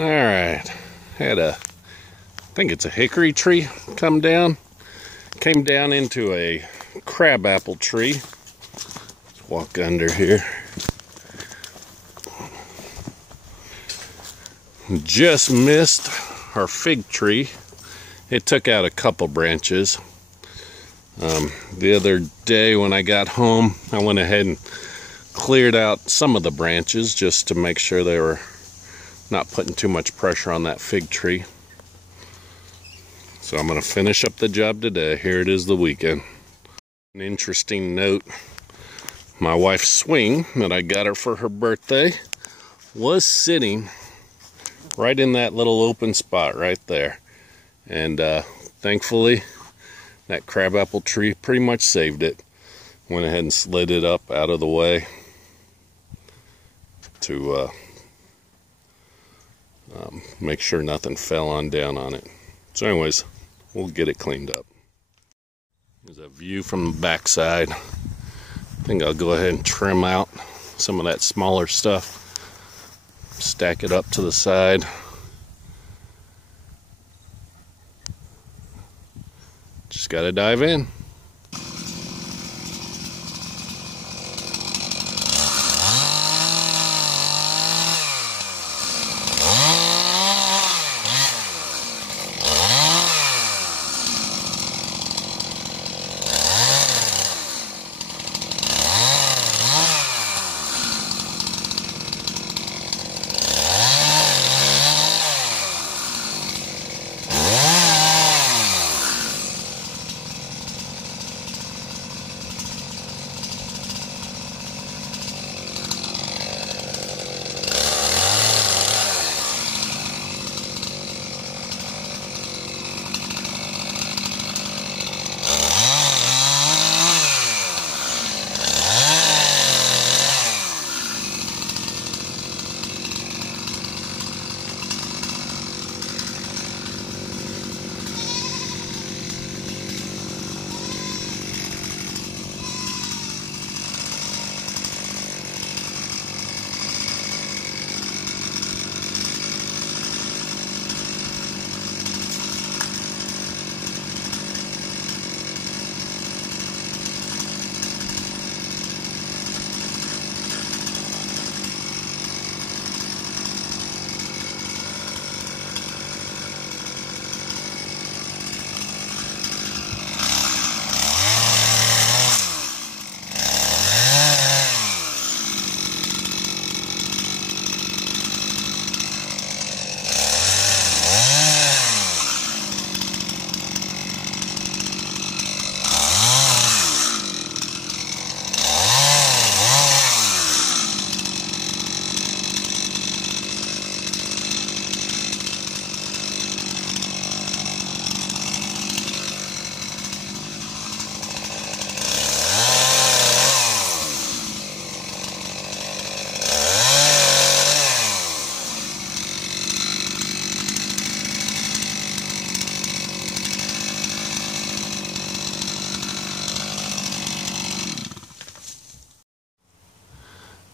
Alright, had I think it's a hickory tree come down. Came down into a crabapple tree. Let's walk under here. Just missed our fig tree. It took out a couple branches. The other day when I got home, I went ahead and cleared out some of the branches just to make sure they were not putting too much pressure on that fig tree. So I'm going to finish up the job today. Here it is, the weekend. An interesting note, my wife's swing that I got her for her birthday was sitting right in that little open spot right there. And thankfully, that crabapple tree pretty much saved it. Went ahead and slid it up out of the way to make sure nothing fell on down on it. So anyways, we'll get it cleaned up. Here's a view from the backside. I think I'll go ahead and trim out some of that smaller stuff. Stack it up to the side. Just gotta dive in.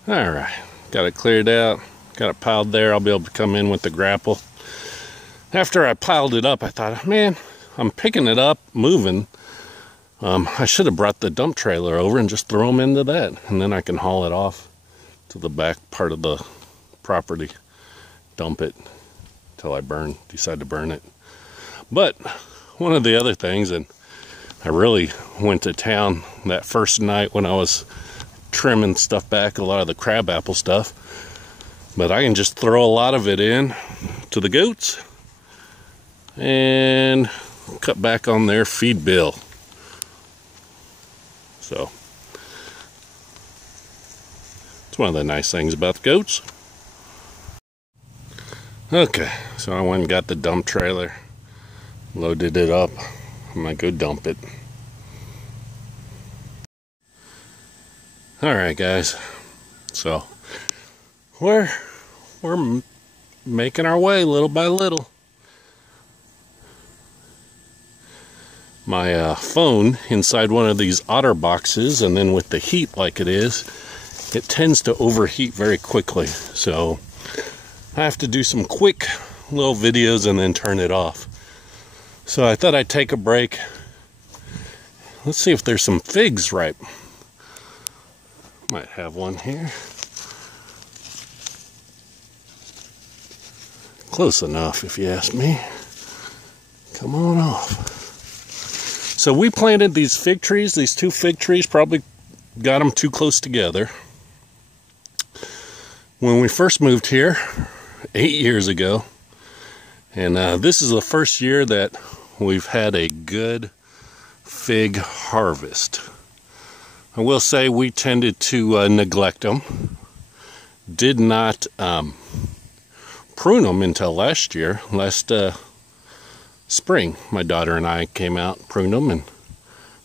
Alright, got it cleared out, got it piled there. I'll be able to come in with the grapple. After I piled it up, I thought, man, I'm picking it up, moving. I should have brought the dump trailer over and just throw them into that, and then I can haul it off to the back part of the property, dump it till I decide to burn it. But one of the other things, and I really went to town that first night when I was trimming stuff back, a lot of the crabapple stuff, but I can just throw a lot of it in to the goats and cut back on their feed bill. So it's one of the nice things about the goats. Okay, so I went and got the dump trailer, loaded it up. I'm gonna go dump it. Alright guys, so we're making our way little by little. My phone inside one of these otter boxes, and then with the heat like it is, it tends to overheat very quickly. So I have to do some quick little videos and then turn it off. So I thought I'd take a break. Let's see if there's some figs ripe. Might have one here. Close enough, if you ask me. Come on off. So we planted these fig trees, these 2 fig trees, probably got them too close together. When we first moved here, 8 years ago, and this is the first year that we've had a good fig harvest. I will say we tended to neglect them. Did not prune them until last year, last spring. My daughter and I came out, pruned them, and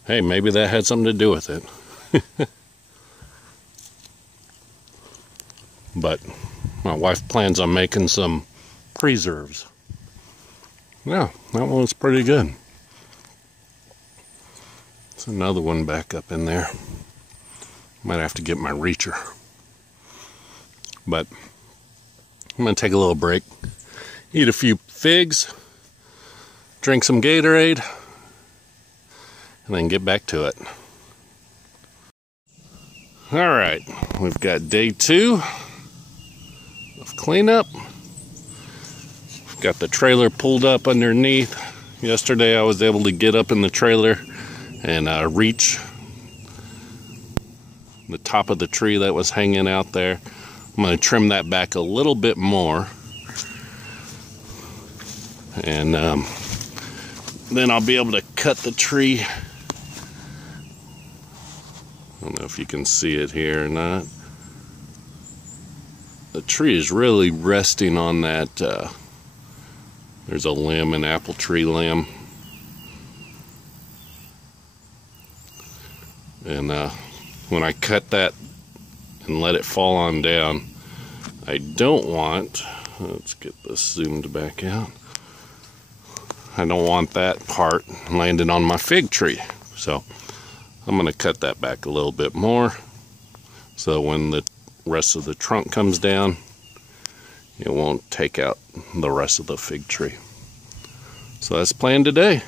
hey, maybe that had something to do with it. But my wife plans on making some preserves. Yeah, that one's pretty good. There's another one back up in there. Might have to get my reacher. But I'm going to take a little break, eat a few figs, drink some Gatorade, and then get back to it. Alright, we've got day 2 of cleanup. We've got the trailer pulled up underneath. Yesterday I was able to get up in the trailer and reach the top of the tree that was hanging out there. I'm going to trim that back a little bit more, and then I'll be able to cut the tree. I don't know if you can see it here or not. The tree is really resting on that. There's a limb, an apple tree limb. And when I cut that and let it fall on down, I don't want, let's get this zoomed back out. I don't want that part landing on my fig tree. So I'm going to cut that back a little bit more, so when the rest of the trunk comes down, it won't take out the rest of the fig tree. So that's planned today.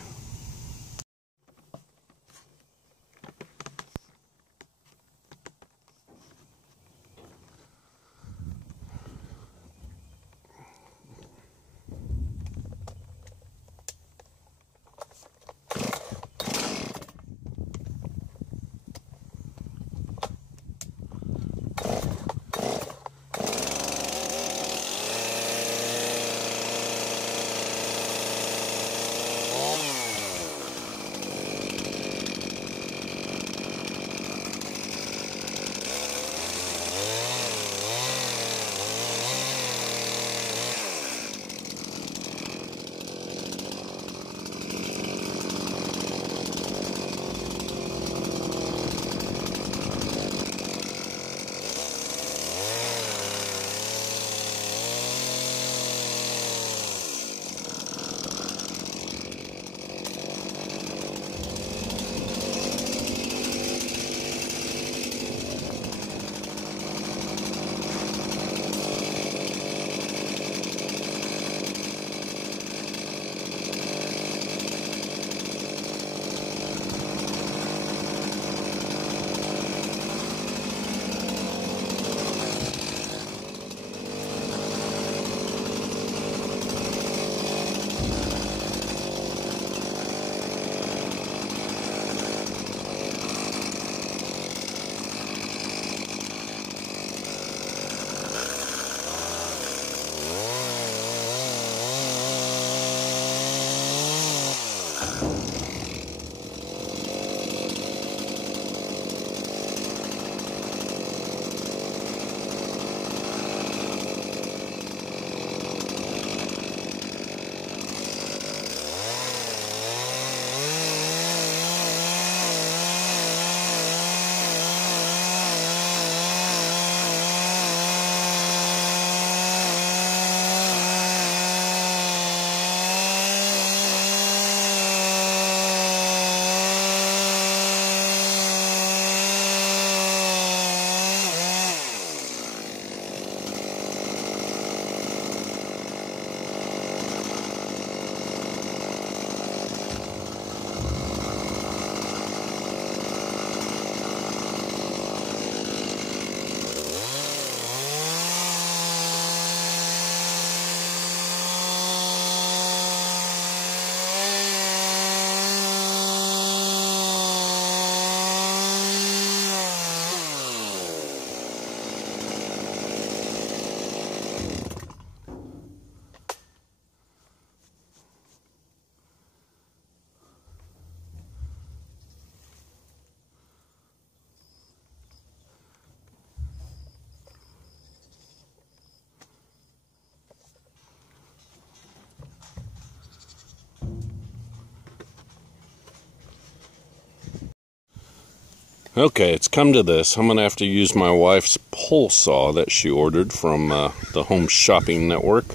Okay, it's come to this. I'm going to have to use my wife's pole saw that she ordered from the Home Shopping Network.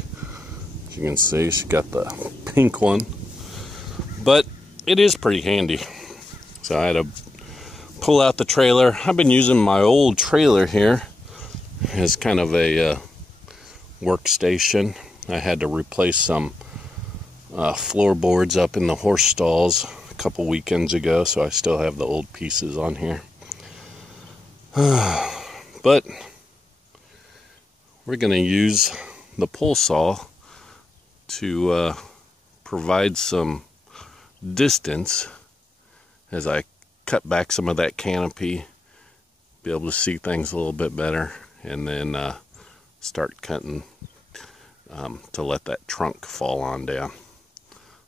As you can see, she got the pink one. But it is pretty handy. So I had to pull out the trailer. I've been using my old trailer here as kind of a workstation. I had to replace some floorboards up in the horse stalls a couple weekends ago, so I still have the old pieces on here. But we're going to use the pole saw to provide some distance as I cut back some of that canopy, be able to see things a little bit better, and then start cutting to let that trunk fall on down.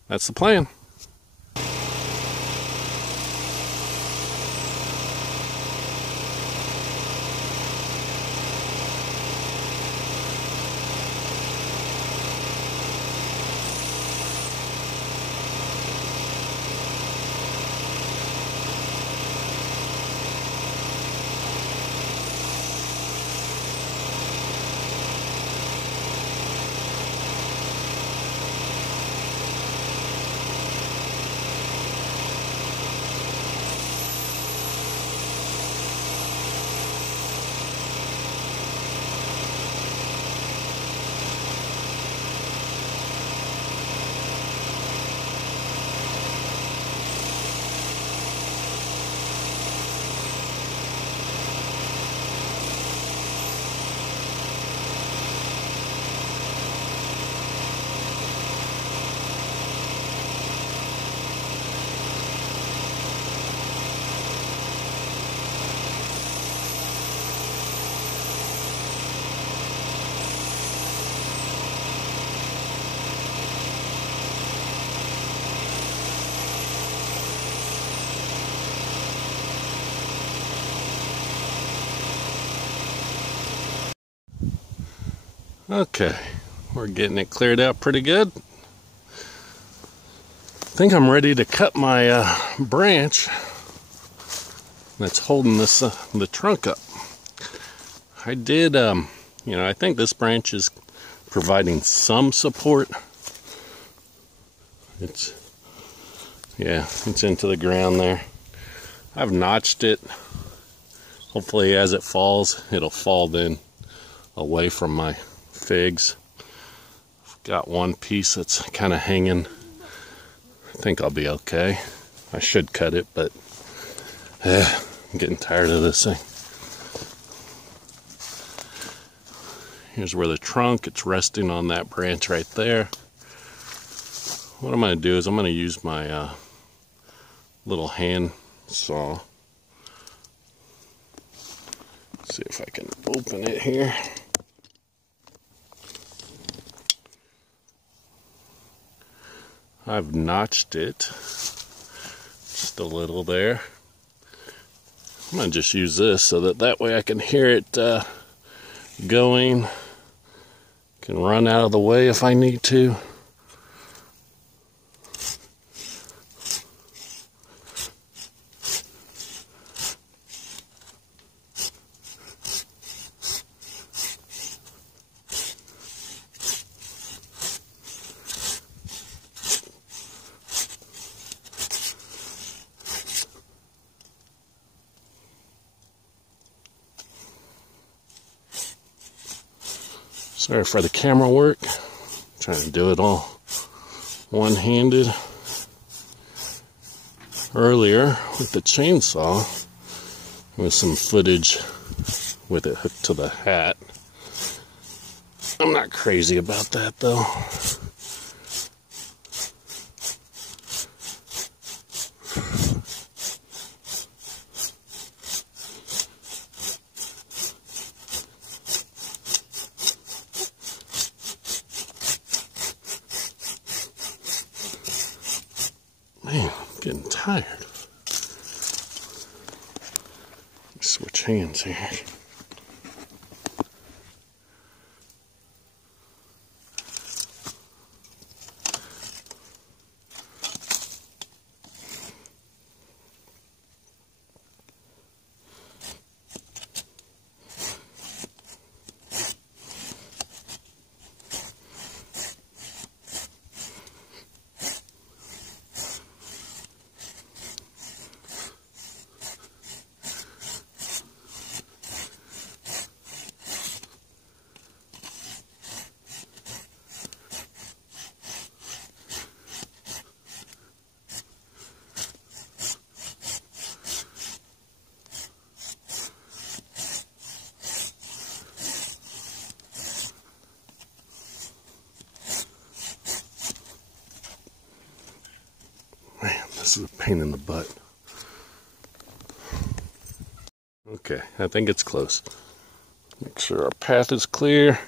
That's the plan. Okay, we're getting it cleared out pretty good. I think I'm ready to cut my branch that's holding this the trunk up. I did, I think this branch is providing some support. It's into the ground there. I've notched it. Hopefully as it falls, it'll fall then away from my figs. I've got one piece that's kind of hanging. I think I'll be okay. I should cut it, but I'm getting tired of this thing. Here's where the trunk, it's resting on that branch right there. What I'm going to do is I'm going to use my little hand saw. See if I can open it here. I've notched it just a little there. I'm going to just use this so that way I can hear it going. Can run out of the way if I need to. Sorry for the camera work. I'm trying to do it all one-handed. Earlier with the chainsaw, there was some footage with it hooked to the hat. I'm not crazy about that though. Man, I'm getting tired. Switch hands here. This is a pain in the butt. Okay, I think it's close. Make sure our path is clear.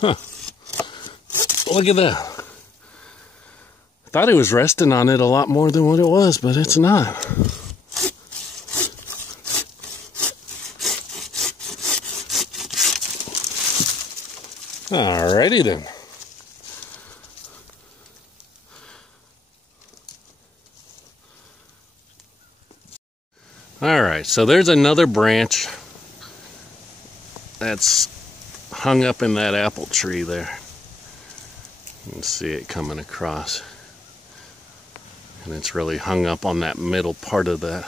Huh. Look at that. I thought it was resting on it a lot more than what it was, but it's not. Alrighty then. Alright, so there's another branch that's hung up in that apple tree there. You can see it coming across. And it's really hung up on that middle part of the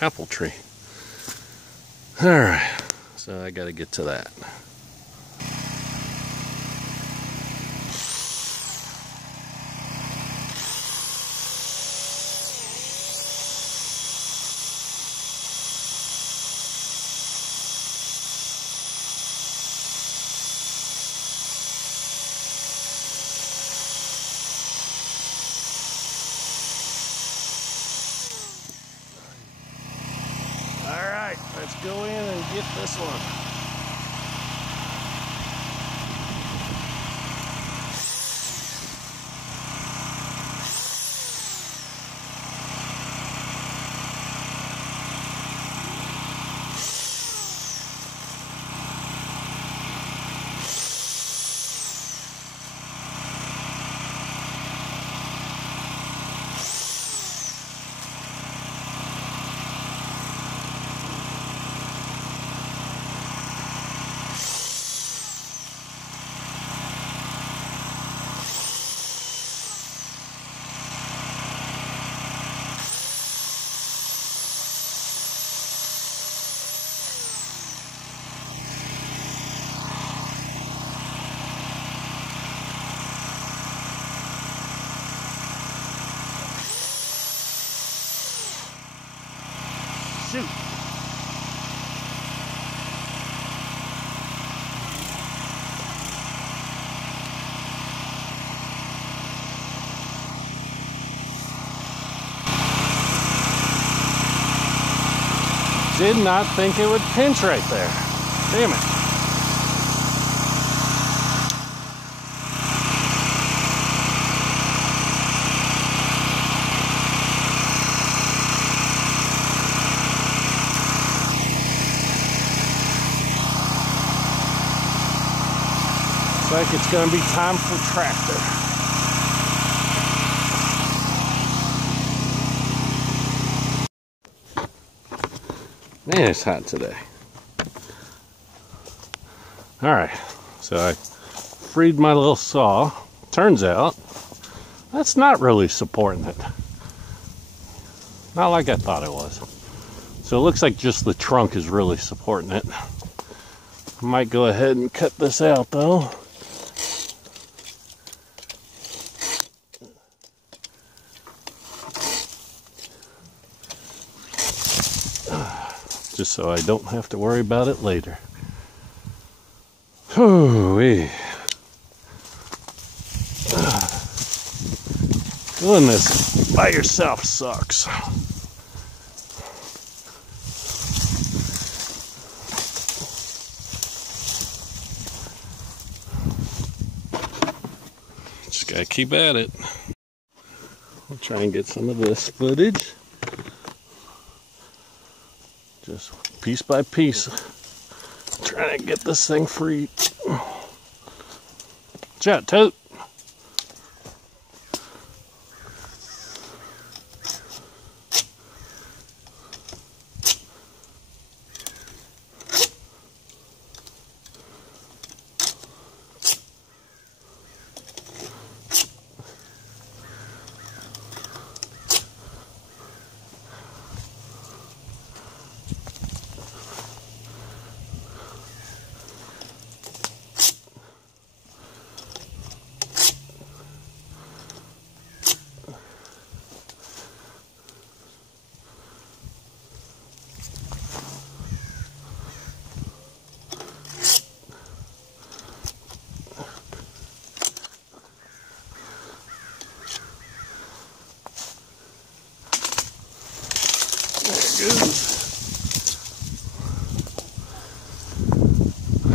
apple tree. Alright, so I gotta get to that. Alright, let's go in and get this one. Shoot. Did not think it would pinch right there. Damn it. Looks like it's going to be time for tractor. Man, it's hot today. Alright, so I freed my little saw. Turns out, that's not really supporting it. Not like I thought it was. So it looks like just the trunk is really supporting it. I might go ahead and cut this out though. Just so I don't have to worry about it later. Hoo-wee. Doing this by yourself sucks. Just gotta keep at it. I'll try and get some of this footage. Just piece by piece, trying to get this thing free. Watch out, Tote.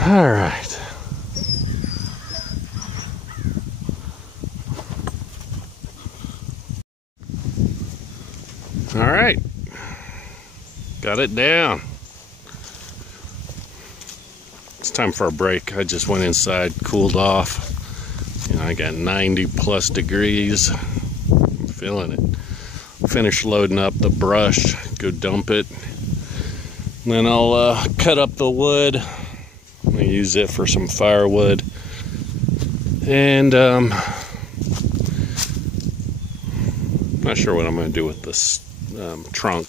All right. All right. Got it down. It's time for a break. I just went inside, cooled off. You know, I got 90 plus degrees. I'm feeling it. Finish loading up the brush, go dump it. And then I'll cut up the wood. I'm gonna use it for some firewood. And not sure what I'm gonna do with this trunk.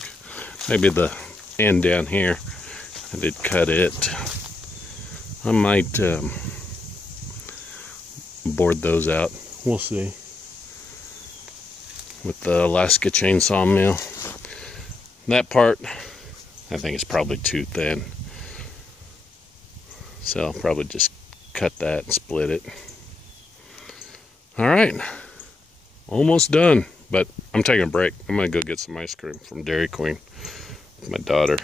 Maybe the end down here. I did cut it. I might board those out. We'll see. With the Alaska chainsaw mill. That part, I think, is probably too thin. So I'll probably just cut that and split it. All right. Almost done. But I'm taking a break. I'm going to go get some ice cream from Dairy Queen with my daughter.